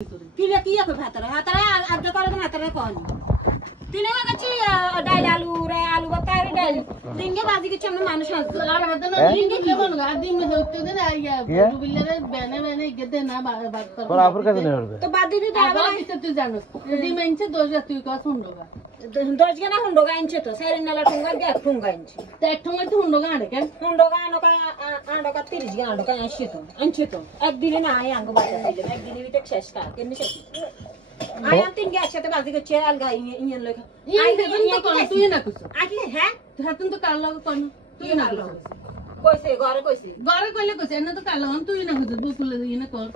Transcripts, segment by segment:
किले किया को भातरा हातरा आगे करे तो हातरा कहनी तिने का कच्ची डाल आलू रे आलू बतारे डाल दिंगे बाजी के चमन मानुष আর হাতে না দিন কে বল গা দিন হতে দিন আইয়া রুবিলের বেনে বেনে গেতে না বাত কর पर आफर कैसे नहीं होता तो बादी भी दावा তুই জানো দি মেনছে দোজ তুই কথা শুনবা दोज के ना हुंडोगा इंचे तो सारे नाला ठुंगा गे ठुंगा इंचे তে একটুমাই তো হুন্ডগা আড়ে কেন हुंडोगा आंडो का 30 गे आंडो का 80 तो अंचे तो एक दिन ना आए अंग बात पहले एक दिन भी तक शेष का केने शेष आया तीन गे अच्छे तो बाजी के चेल गा इंजन लेके आई तो कोन তুই না কিছু आके है হাতুন তো কাল লাগো কোন তুই না কইছে ঘরে কইছে ঘরে কইলে কইছে এনে তো কাল লাগো তুই না কিছু বকুলে ইনে কর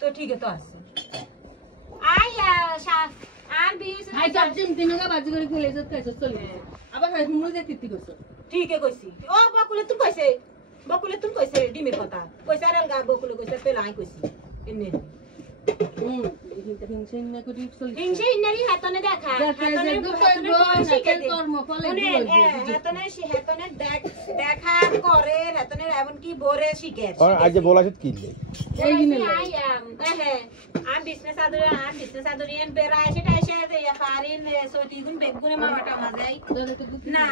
तो ठीक है तो आसे आया शा আর 20 আই চাপ চিমটিনগা বাজি করে খেলে যত কইছ চলি আবার হাই হুমু যে কিতি কইছ ठीक है কইছি ও বকুলে তুই কইছে ডিমের কথা কইছে আর গা বকুলে কইছে পেলা আই কইছি এমনি হিংসেন না করি চলি হিংসে ইনারি হাতনে দেখা হাতনে কর্ম ফলে হাতনে দেখা করে হাতনে এমন কি বোরে শিখে और आज बोला छत की ले এই দিনে আম বিজনেস আদরিয়ান বেরায় সেটা এসে ইয়া ফারিন সতি গুন বেগুনে মামাটা মাজাই না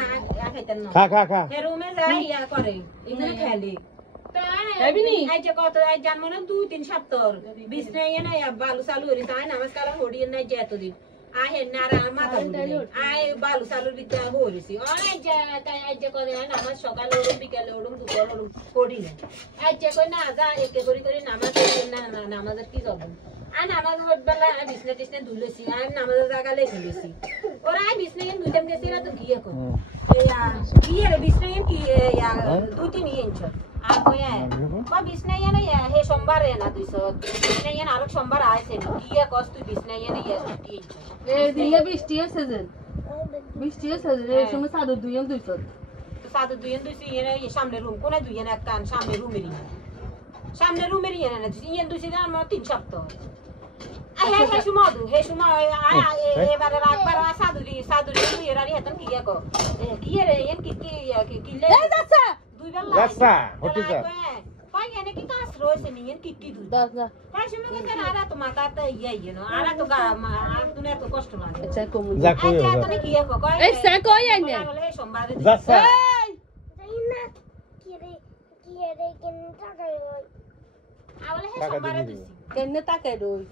খাইতেন না खा হে রুমে যাই ইয়া করে এগুলো খেলে এবনি আই যে কত আই জানমো না 2-3 সপ্তাহ বিজনেস ইয়া না বালু চালু হরি তাই নমস্কার হড়িয়ে নাই যে এতদিন আই নারা মাথা আই বালু চালুর ভিতরে হরিছি অনেক যে তাই আই যে করে নামাজ সকালে ওরম বিকালে ওরম দুপুর ওরম পড়ি না আই যে কই না যা একে করি নামাজ না নামাজের কি যাব আর নামাজ হটবেলা বিজনেস দুলেছি আর নামাজের জায়গা লেখে লইছি ওরা আই বিজনেস দুইটাম গেছি না তো গিয়ে কো কি রে বিজনেস কি 2-3 ইঞ্চ আর কয়া বা বিজনেস না হে সোমবার না 200 বিজনেস না আর সোমবার আইছে গিয়ে কস তুই বিজনেস না 50 ইঞ্চ এই দিলে 20 আছে যে 20 আছে যে এই সময় সাদু 200 তো সাদু 200 ইয়ে সামনে রুম কোনে দুই না কান সামনে রুমেরই না ইয়ে দুই না আমার 3 সপ্তাহ হে সুমধু এবারে রাখবার সাদুরি এরারি হেতন কি কো কি রে এন কি লে এই যাচ্ছে দুই বেলা যাচ্ছে হটিকা কই এনে কি কাজ রইছে নি এন কি দুই 10 না হ্যাঁ সুমধু কে আরা তো মাথা তো ইয়ে নো আরা তো আর তুমি এত কষ্ট লাগে আচ্ছা কম যা কই আচ্ছা তুমি কি কো এই সা কই আইনে বলে সোমবারে যাচ্ছে যাইনা কি রে কেন টাকা আবলে হে সোমবারে দিছি কেন তাকাই রই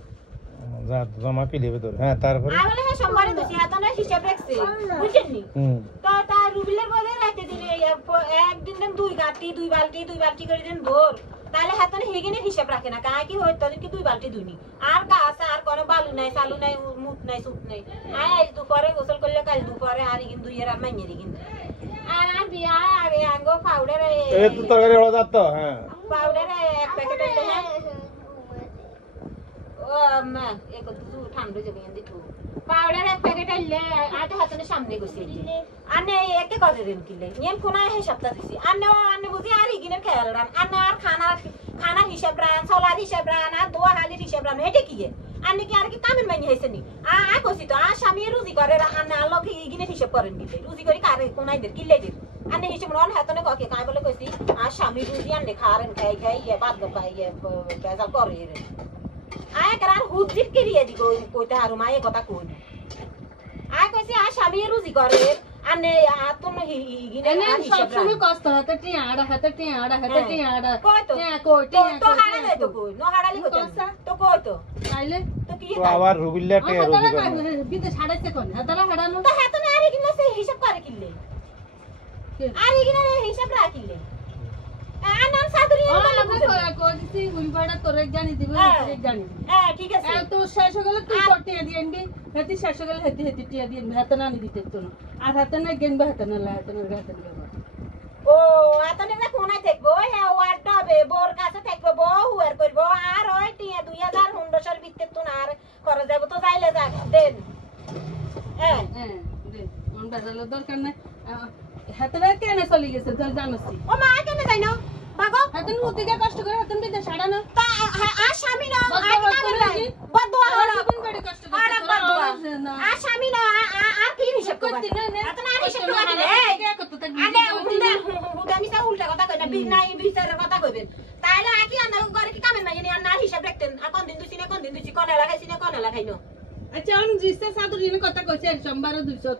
যা জমা কি দেবে তোর হ্যাঁ তারপরে আবলে হে সোমবারে দিছি হাতনে হিসাব রাখছি বুঝছেননি তো তা রুবিলের বলে রাতে দিনে একদিন দেন দুই বালতি করে দেন ভোর তাহলে হাতনে হেগিনে হিসাব রাখে না কাই কি হইতো কি দুই বালতি দুনি আর গাছ আর কোনো বালু নাই চালু নাই মুত নাই সুত নাই আজ দুপুরে গোসল করলে কাল দুপুরে আর কিন্তু দুই এর মাইনে কিন্তু আর বিয়া আগে আঙ্গো পাউডার এই তো তরকারি হলো যাত হ্যাঁ পাউডার এক প্যাকেট আছে হ্যাঁ ও মা এক তো ঠান্ডা যাবে এন্দি তো পাউডার এক প্যাকেট আইলে আটা হাতনে সামনে গছি আনে একে করে দেন কিলে নিয়ম কোনা হে সপ্তাহ দিছি আনে বুঝি আর ইগিনের খেয়াল রান আনে আর খানা হিসাব রান সলার হিসাব রান আর দোয়া হালির হিসাব রান হেটে কি আনে কি আর কি কামের মাইনি হইছে নি কইছি তো স্বামী রুজি করে আনে আলো কি ইগিনের হিসাব করেন দিতে রুজি করি কারে কোনাই দের কিলে দের আনে হিসাব রান হাতনে ককে কাই বলে কইছি আর স্বামী রুজি আনে খারেন খাই বাদ গাই বেজা করে রে আয় করার হুজির কেরিয়ে দি কইতে হারু মায়ে কথা কই আয় কইছি আর স্বামী রুজি করে আনে আতন হিগিনে সব সময় কষ্ট হাতে টিয়াড়া কই তো হারালে তো কই ন হারালি কই তো কই তো তাইলে তো কি তো আবার রুবিল্লা কে বিতে ছাড়াইতে কোন হাতারা হারানো তো হাতনে আর হিগিনে সে হিসাব করে কিলে আর হিগিনে হিসাব রাখিলে আনান সাদরি আমরা কইছি হুইবাড়া তোরে জানি দিবে জানি ঠিক আছে তো শেষ হলে তুই করতে দিয়েনবি হেতি শেষ হলে হেতি টিয়া দিন হাতে না নি দিতে তো আর হাতে না গেনবে হাতে না ও হাতনে না কোনায় দেখবো হে ওয়ারটা হবে বোর কাছে থাকবে বউ হুয়ার করব আর ওই টিয়া 2000 হুন্ডশাল বিতে তো আর করে যাব তো যাইলে যা দেন দে মন বাজালে দরকার না হাতে কেন চলে গেছে জানোসি ও মা কেন যাইনো বাগো হাতে হুতিকে কষ্ট করে হাতে বিতে ছাড়ানো তা আর স্বামী না বদুয়া হলো কোন করে কষ্ট করে আর স্বামী না আর কি হিসাব করতে না এত না হিসাব করে আনে হুদা মিছা উল্টা কথা কই না বিনা বিচারের কথা কইবেন তাইলে আকি আনা ঘরে কি কামে নাই আর না হিসাব রাখতেন আর কোন দিন দিছি কনেলা খাইছি না কনেলা খাইনো আচ্ছা আমি জিসে সাদুরিনে কথা কইছে সোমবারে 200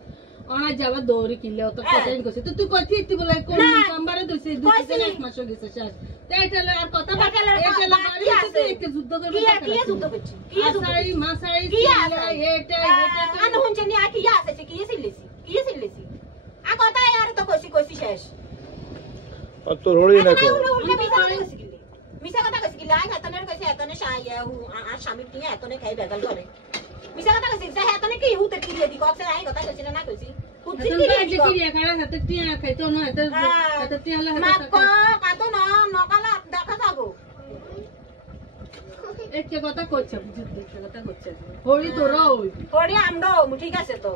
অনা যাবা দৌড়ি কিলে অত কথা কইছে তো তুই কইতি তুই বলে কোন সোমবারে 200 এক মাস গেছে শেষ তাইলে আর কথা বাটালে এটা বাড়ি তুই এক যুদ্ধ করবি কি যুদ্ধ করছিস কি যুদ্ধ মাসাই এটা আন হুনছে নি কি আছে কি সিলেছি আ কথা আর তো কইছি শেষ আর তোর হড়ি না কো মিছা কথা কইছি কিলে আই হাতনের কইছে এতনে শাইয়া আর স্বামী কি এতনে খাই বেগাল করে মিছা কথা কইছি যে এতনে কি হুতে কি দি কক্সে আই কথা কইছি না কইছি কুচ্ছি কি কি খায় হাতে টিয়া খাইতো না হাতে টিয়া হলে মা কো কাতো না নকালা দেখা যাবো একটা কথা কইছে বুঝতে কথা কইছে হরি তোরা ওই হরি আমরাও ঠিক আছে তো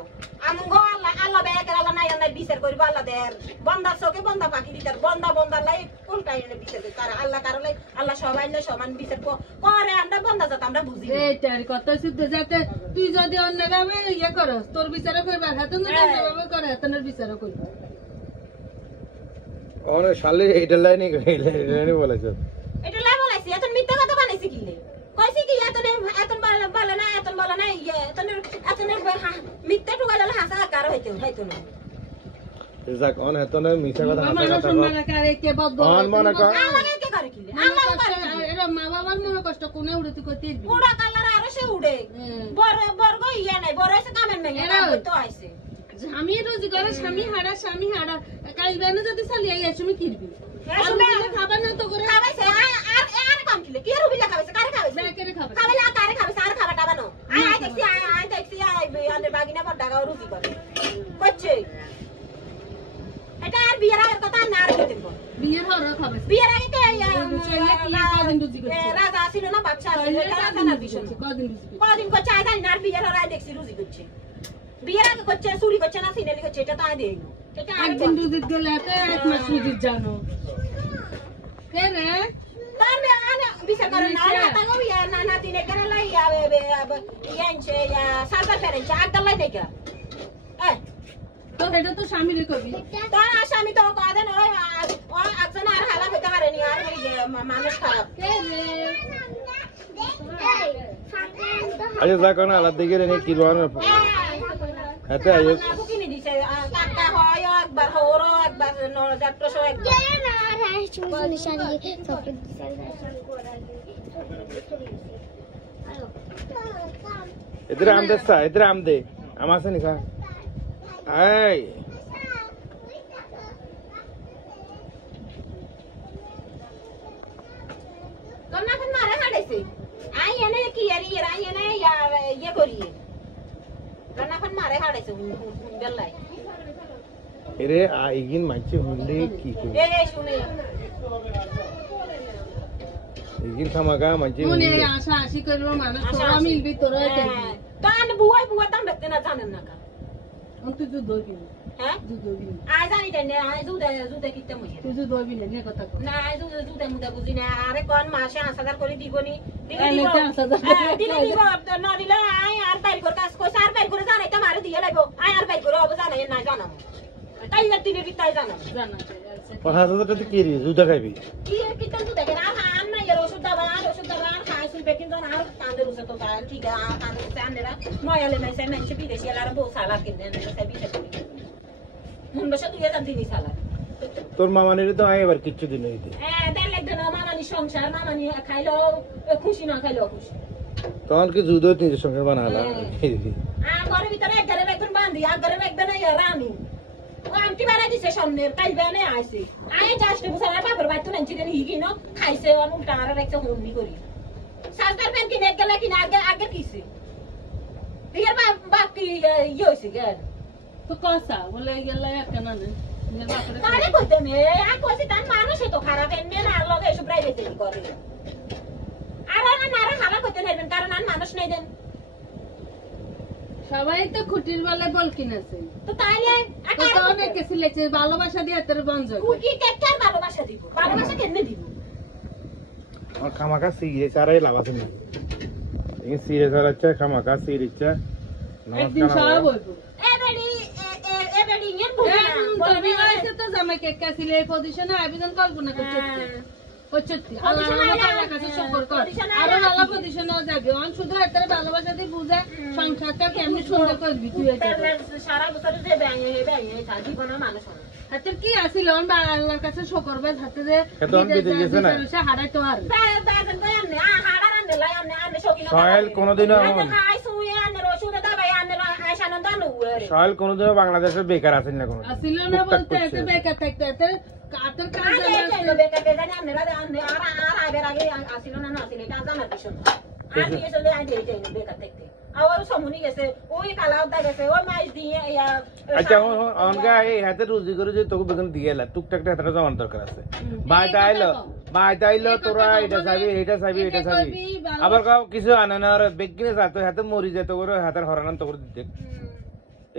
আমগো আল্লাহ বেকের আল্লাহ নাই নাই বিচার করিব আল্লাহ দের বন্দা চোখে বন্দা পাখি দিতার বন্দা লাই কোনটাই এনে বিচার করে তার আল্লাহ কারলে আল্লাহ সবাই না সমান বিচার করে আমরা বন্দা যত আমরা বুঝি এইটার কথা শুদ্ধ যাতে তুই যদি অন্যভাবে ইয়ে করস তোর বিচার কইবা হাতে না অন্যভাবে করে হাতের বিচার কইবা ওরে শালি এইটা লাইনে বলেছ এটা লাই বলাইছি এত মিথ্যা কথা বানাইছি কিলে কইছি কি এত ভালো না এত মিথ্যা টুকালে হাসা কার হইতো না যাক অন হেতনে মিছা কথা মানুষ মনে করে কে বদ্ধ অন মনে কর আমাকে কে করে কিলে এরা মা বাবার মনে কষ্ট কোনে উড়ে তুই কইতে পুরা কালার আরো সে উড়ে বর্গ ইয়া নাই বড় এসে কামেন নাই এরা তো আইছে আমি রোজি করে স্বামী হারা কাল বেনে যদি চালিয়ে আইছ আমি কিরবি খাবার না তো করে খাবাইছে আর কাম কিলে কি রুবিলা খাবাইছে কারে খাবাইছে কেরে খাবার খাবাইলা কারে খাবাইছে আর খাবাটা বানো আই দেখছি আন্দের বাগিনা বড় ডাগাও রুজি করে কইছে এটা আর বিয়ের আগের কথা না আর কইতে বল বিয়ের হরা খাবাইছে বিয়ের আগে কে কদিন রুজি করছে রাজা ছিল না বাচ্চা ছিল রাজা না দিছিল কদিন কইছে আই জানি না আর বিয়ের হরা দেখছি রুজি করছে বিয়ের আগে করছে চুরি করছে না সিনেলি করছে এটা তো আই দেই না এটা একদিন রুজি গেলে তো এক মাস রুজি জানো কে রে তার আনা বিচার করে না তাগো ইয়া না তিনে করে লাই ইয়ানছে ইয়া সালবা ফেরেছে আগলাই দেখা তো এটা তো স্বামীরে কবি তার স্বামী তো কথা না ও একজন আর হালা হইতে পারেনি আর মানুষ খারাপ কে রে আচ্ছা যাক না আলাদা দিকে রে কি রন হাতে আইও কিনে দিছে কাকা হয় একবার হরো একবার 9800 একবার इधर आम दे आमा से निका आई कन्ना कन मारे हाडेसे आई एने की यारी आई एने या ये करिए कन्ना कन मारे हाडेसे हुंडलाई अरे आईगिन माची हुंडे की को ए শুনে इगिन खामागा माची মনে আশা আশি করব মানুষ তোরা মিলবি তোরা দেখবি তান বুয়া তান দেখতে না জানেন না কা তুই যুদ্ধ কিনি হ্যাঁ যুদ্ধ কিনি আই জানি তেনে আই জুদা কিতে মুই তুই যুদ্ধ বিলে নিয়ে কথা কর না আই জুদা মুদা বুঝি না আরে কোন মাসে 5000 করে দিবনি দিলে আইলে দিব 5000 দিলে দিব না দিলে আই আর বাইর করে কাজ কইছ আর বাইর করে জানাই তো মারে দিয়ে লাগবো আই আর বাইর করে অব জানাই না জানাম তাই না দিলে বিতাই জানাম জানা 5000 টাকা কি রে জুদা খাবি কি কিতন জুদা কেন আর না এর ওষুধ দাও আর খাই শুনবে কিন্তু আর কাঁদের ওষুধ তো ঠিক আছে কাঁদের ওষুধ আনরা ময়ালে নাই সে মানুষ বিদেশি আর বউ সালা কিনে না সে বিদেশি মুন্ডা সে তুই এটা দিনি সালা তোর মামানিরে তো আই এবার কিচ্ছু দিন হইতে হ্যাঁ দেন লাগবে না মামানি সংসার মামানি খাইলো খুশি না খাইলো খুশি তখন কি জুদো তিন সংসার বানালা ঘরের ভিতরে একজন বান্ধি আর ঘরে একজন রানী ও আমটি বাড়াই দিছে সামনে কাইবে না আইছে আই জাস্ট বুঝালা বাপের বাড়ি তো নাঞ্চি দেন হিগি ন খাইছে আর উল্টা আর একটা হুমনি করি সাজদার পেন কিনে গেলে কিনা আগে কিছে ইয়ার বাকি ইয়ে হইছে গেল তো কসা বলে গেলে কেন না কারে কইতে মে আর কইছি তার মানুষ তো খারাপ এনে না লগে এসব প্রাইভেট করে আর না হালা কইতে নেবেন কারণ আর মানুষ নাই দেন সবাই তো খুঁটির বেলায় বল কিনেছে তো তাইলে তো অনেক কিছু লেগেছে ভালোবাসা দিয়ে তোর বন্ধ কুকি কেকার ভালোবাসা দিব ভালোবাসা কেন দিব और खामाका सीरे सारे लावा से नहीं लेकिन सीरे सारा अच्छा खामाका सीरे अच्छा একদিন সব হইব এবেডি ইয়েন বুঝা বলবি হইছে তো জামাই কেক কাছিলে এই পজিশনে আবেদন কল্পনা করছিস সত্যি আল্লাহর কাছে শুকর কর আরো ভালো পজিশনে যাবি অন শুধু একটা ভালোবাসা দিয়ে বুঝা সংসারটা কেমনি সুন্দর করবি তুই এটা সারা বছর যে ব্যাঙে ব্যাঙে তা জীবনের মানুষ হয় হাতে কি আছিল অন বা আল্লাহর কাছে শুকর বাদ হাতে যে এখন বিদে গেছে না সে হারাই তো আর দাদান ভাই আন্নে হাড়ার আন্নে লাই আন্নে আন্নে শোকিনা সোহেল কোনোদিনও খাই সুয়ে আন্নে রসুরে দাবাই আন্নে আশানন্দ আনুরে সোহেল কোনোদিনও বাংলাদেশে বেকার আছেন না কোনো আসিল না বলতে এত বেকার থাকতে এত কাতের কাজ আগে বেকার বেকার আন্নে আন্নে আর আগের আগে আসিল না না আসিল এটা জানা দিছ আর দিয়ে চলে আই দেই দেই বেকার থাকতে আবার সমুনি গেছে ওই কালাউদা গেছে ওই মাছ দিয়ে আচ্ছা অনগা এই হাতে রুজি করে যে তোকে বেগুন দিয়ে এলা টুকটাকটা হাতে জমার দরকার আছে বাইতে আইলো তোরা এটা চাবি আবার কাউ কিছু আনে না বেগিনে যাতো হাতে মরি যেত করে হাতের হরানান তো করে দিতে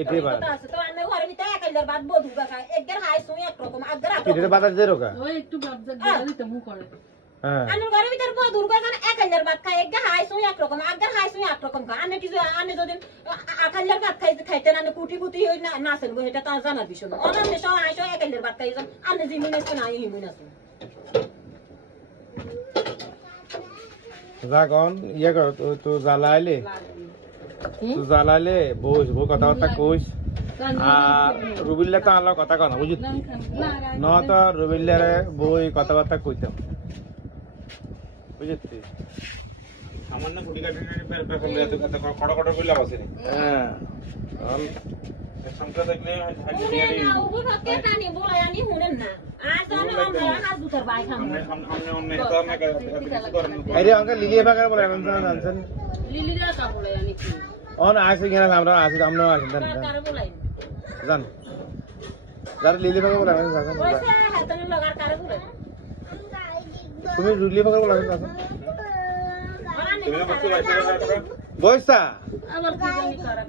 এটাই বাদ তো আন্নে ঘরের ভিতরে একাইলার বাদ বধু গাছা একদের হাই সুই একরকম আগের এটা বাতাস দে রোকা ওই একটু বাবজা দিয়ে দিতে মু করে হ্যাঁ আন্নের ঘরের ভিতরে বধুর গাছা একাইলার বাদ খায় একদের হাই সুই একরকম আগের হাই সুই একরকম খা আন্নে কিছু আন্নে যদি আকাইলার বাদ খাইতে না কুটি কুটি হই না নাছেন গো এটা তো জানা দিছ না অনান্নে সব আইসো একাইলার বাদ খাইছেন আন্নে জিমিন আছে না হিমিন আছে যাগন ইয়ে কর তো জ্বালাইলে বস কথাবার্তা কইস আর রুবিল্লা তো আল্লাহ কথা কনা বুঝলি ন তো রুবিল্লারে বই কথাবার্তা কইতাম বুঝলি সামান্য গুটি কাটি করলে এত কথা কড়া কড়া কইলা আছে হ্যাঁ সংখ্যা দেখলে ওগো ভাতে কানি বলাই আনি হুনেন না আজ জানো আমরা হাত দুটার বাই খাম আরে অঙ্কা লিলিয়া বাগার বলে জানছেন লিলিরা কা বলে আনি কি অন আসে কিনা আমরা আসি আমরা আসি কার বলাই জান যারা লিলি বাগার বলে আমি জান ওইসে হাতনে লাগার কার বলাই তুমি লিলি বাগার বলে আমি জান বইসা আবার কি জানি কারা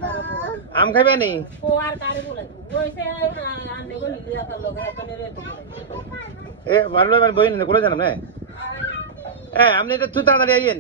আম খাইবে নি ও আর কার বলাই ওইসে আন্নে গো লিলিয়া কার লগা হাতনে রে তো বলাই এ ভালো বই না করে জানাম না এ আপনি তো তুই তাড়াতাড়ি আইয়েন